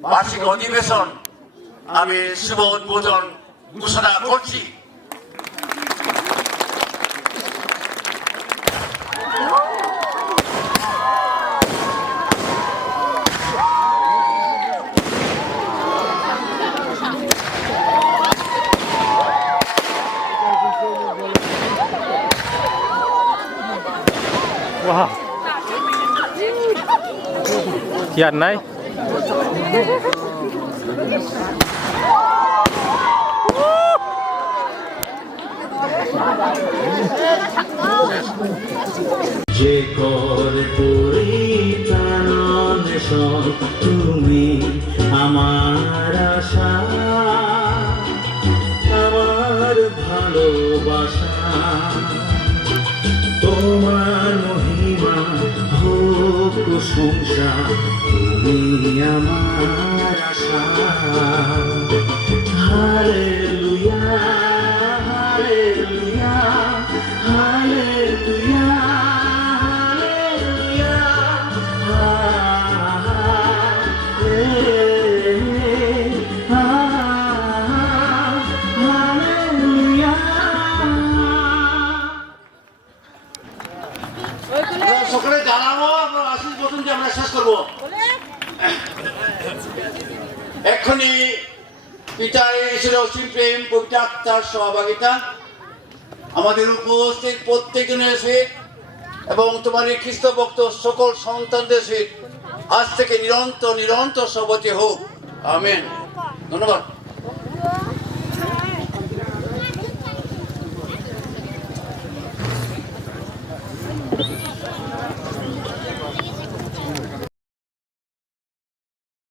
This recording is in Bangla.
বার্ষিক অধিবেশন আমি শুভ উদ্বোধন ঘোষণা করছি। কি আর নাই যে কর পরিত্রাণ তুমি আমার আশা, আমার ভালোবাসা, তোমার মহিমা হোক প্রশংসা, তুমি আমার আশা। হালেলুয়া হালেলুয়া হালেলুয়া সকলে জানাবো আপনার আশিস বচন যে আমরা শেষ করবো। এক্ষুনি পিতার ঈশ্বর অসীম প্রেম পবিত্র আত্মার সহভাগিতা আমাদের উপস্থিত প্রত্যেকজনের সহিত এবং তোমার এই খ্রিস্ট ভক্ত সকল সন্তানদের সহিত আজ থেকে নিরন্তর নিরন্তর সবতি হোক। আমেন। ধন্যবাদ।